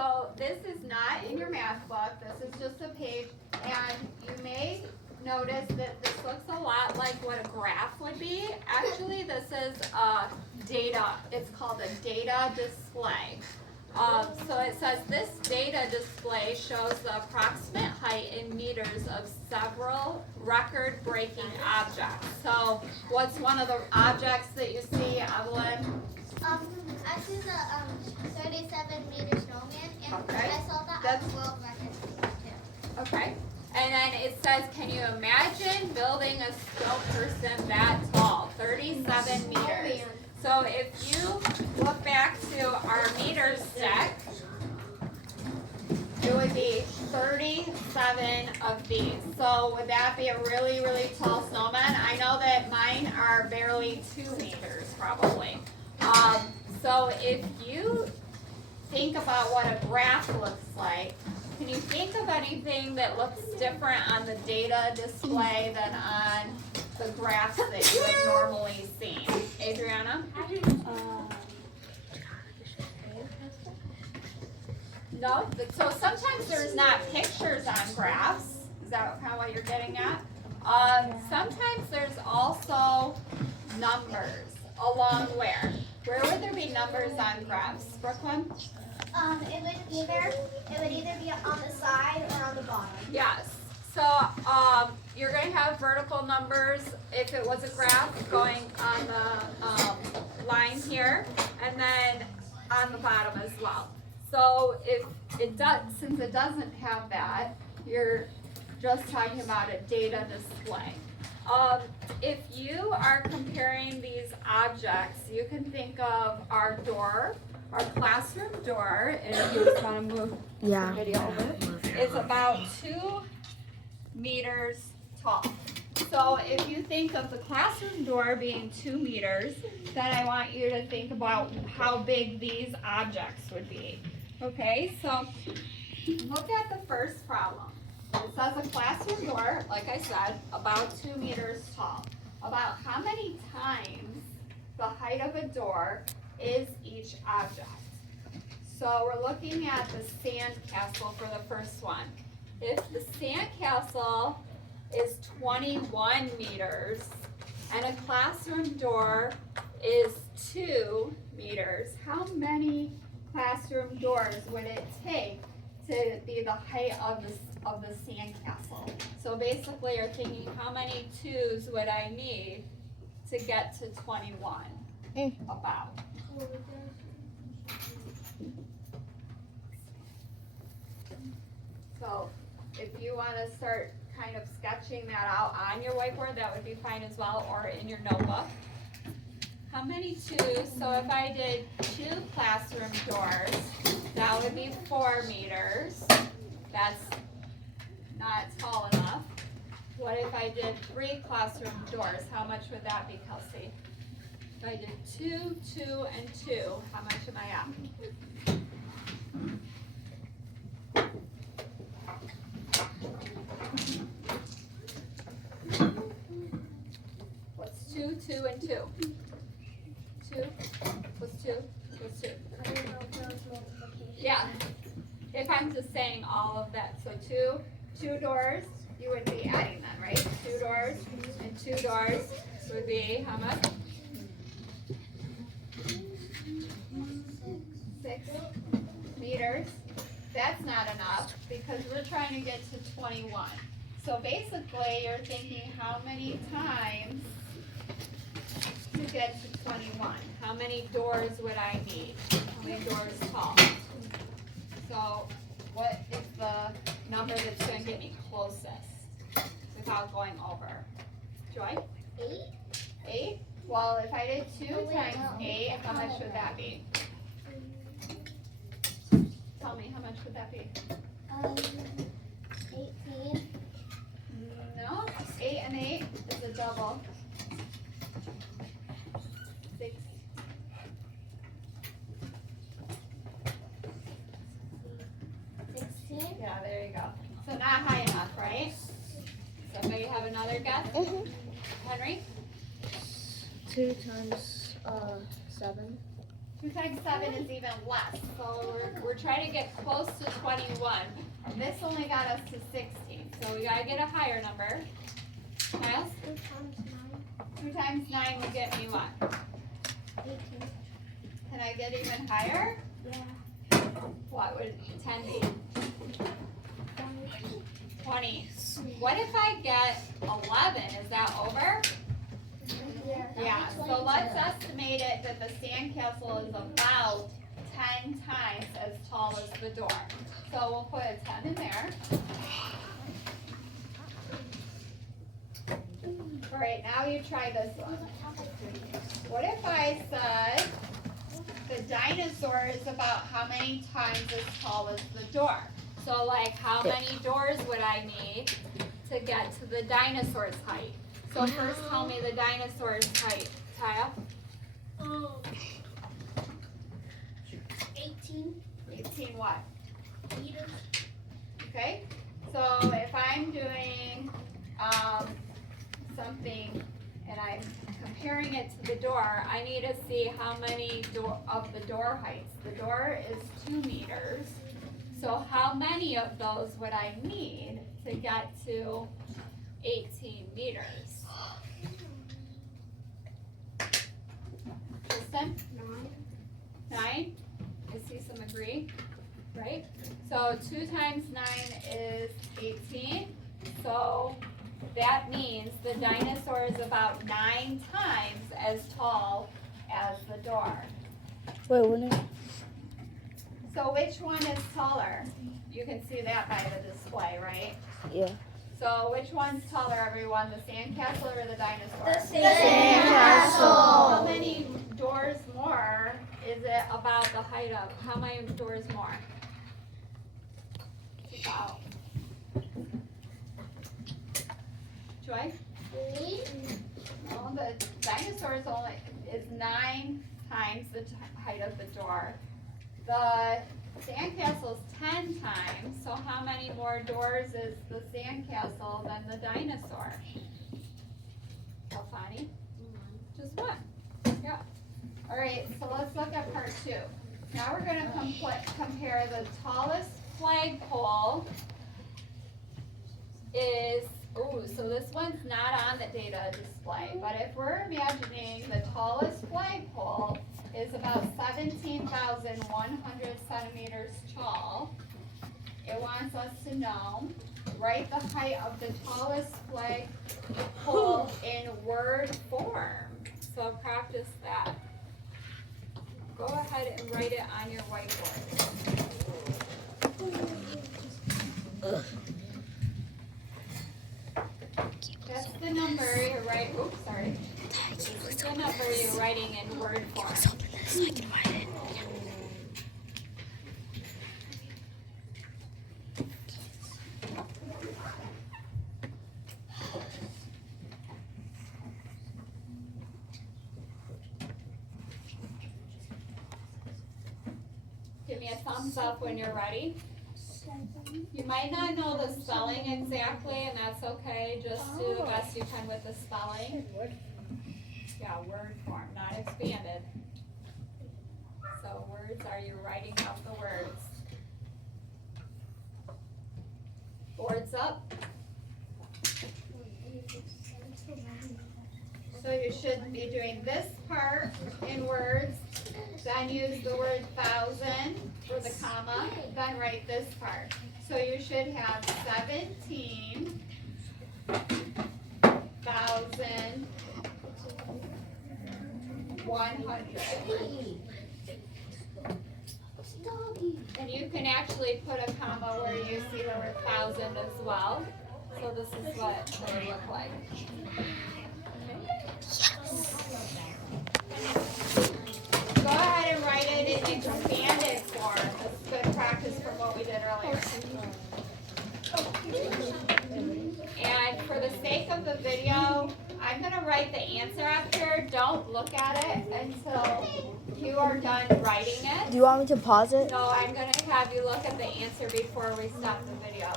So this is not in your math book, this is just a page, and you may notice that this looks a lot like what a graph would be. Actually, this is data, it's called a data display. So it says this data display shows the approximate height in meters of several record-breaking objects. So what's one of the objects that you see, Evelyn? I see the 37-meter snowman, and Okay. I saw that That's on the world record too. okay. And then it says, can you imagine building a snow person that tall? 37 meters. So if you look back to our meter stick, it would be 37 of these. So would that be a really, really tall snowman? I know that mine are barely 2 meters probably. So if you think about what a graph looks like, can you think of anything that looks different on the data display than on the graphs that you would normally see? Adriana? No? So sometimes there's not pictures on graphs. Is that kind of what you're getting at? Sometimes there's also numbers along where? Where would there be numbers on graphs, Brooklyn? It would either be on the side or on the bottom. Yes. So you're going to have vertical numbers if it was a graph going on the line here, and then on the bottom as well. So if it does, since it doesn't have that, you're just talking about a data display. If you are comparing these objects, you can think of our door, our classroom door, and if you just want to move the video over, is about 2 meters tall. So if you think of the classroom door being 2 meters, then I want you to think about how big these objects would be. Okay, so look at the first problem. It says a classroom door, like I said, about 2 meters tall. About how many times the height of a door is each object? So we're looking at the sand castle for the first one. If the sand castle is 21 meters and a classroom door is 2 meters, how many classroom doors would it take to be the height of the sand castle? So basically you're thinking, how many 2s would I need to get to 21? About. So if you want to start kind of sketching that out on your whiteboard, that would be fine as well, or in your notebook. How many 2s? So if I did 2 classroom doors, that would be 4 meters. That's not tall enough. What if I did 3 classroom doors? How much would that be, Kelsey? If I did 2, 2, and 2, how much am I at? What's 2, 2, and 2? 2? What's 2? What's 2? Yeah. If I'm just saying all of that, so 2 doors, you would be adding them, right? 2 doors and 2 doors would be how much? 6 meters. That's not enough because we're trying to get to 21. So basically you're thinking how many times to get to 21? How many doors would I need? How many doors tall? So what is the number that's going to get me closest without going over? Joy? 8. 8? Well, if I did 2 times 8, how much would that be? Tell me, how much would that be? 18. No, 8 and 8 is a double. 6. 16. Yeah, there you go. So not high enough, right? Somebody have another guess? Henry? 2 times 7. 2 times 7 is even less. So we're trying to get close to 21. And this only got us to 16. So we gotta get a higher number. Yes? 2 times 9 will get me what? 18. Can I get even higher? Yeah. What would 10 be? 20. What if I get 11? Is that over? Yeah, so let's estimate it that the sandcastle is about 10 times as tall as the door. So we'll put a 10 in there. All right, now you try this one. What if I said the dinosaur is about how many times as tall as the door? So like how many doors would I need to get to the dinosaur's height? So first tell me the dinosaur's height, Taya. 18 18 what? meters. Okay, so if I'm doing something and I'm comparing it to the door, I need to see how many of the door heights. The door is 2 meters. So how many of those would I need to get to 18 meters? Tristan? 9? I see some agree, right? So 2 times 9 is 18. So that means the dinosaur is about 9 times as tall as the door. Wait, wouldn't it? So which one is taller? You can see that by the display, right? Yeah. So which one's taller, everyone? The sandcastle or the dinosaur? The sandcastle. How many doors more is it about the height of? How many doors more? Wow. Joy? No, the dinosaur is 9 times the height of the door. The sandcastle is 10 times, so how many more doors is the sandcastle than the dinosaur? Alfani? Just one. Yeah. All right, so let's look at part 2. Now we're going to compare the tallest flagpole is, so this one's not on the data display, but if we're imagining the tallest flagpole is about 17,100 centimeters tall, it wants us to know, write the height of the tallest flagpole in word form. So practice that. Go ahead and write it on your whiteboard. That's the number you're writing. Oops, sorry. That's the number you're writing in word form. So I can write it. Give me a thumbs up when you're ready. You might not know the spelling exactly, and that's okay. Just do the best you can with the spelling. Yeah, word form, not expanded. So words, are you writing out the words? Boards up. So you should be doing this part in words, then use the word 1,000 for the comma, then write this part. So you should have 17,100. And you can actually put a comma where you see the word 1,000 as well. So this is what it would look like. Go ahead and write it in expanded form. This is good practice from what we did earlier. And for the sake of the video, I'm going to write the answer up here. Don't look at it until you are done writing it. Do you want me to pause it? So I'm going to have you look at the answer before we stop the video.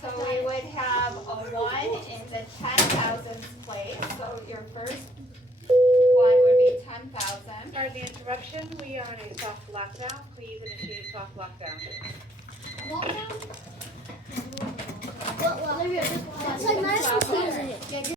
So we would have a 1 in the 10,000th place. So your first one would be 10,000. Pardon the interruption, we are in a soft lockdown. Please initiate soft lockdown.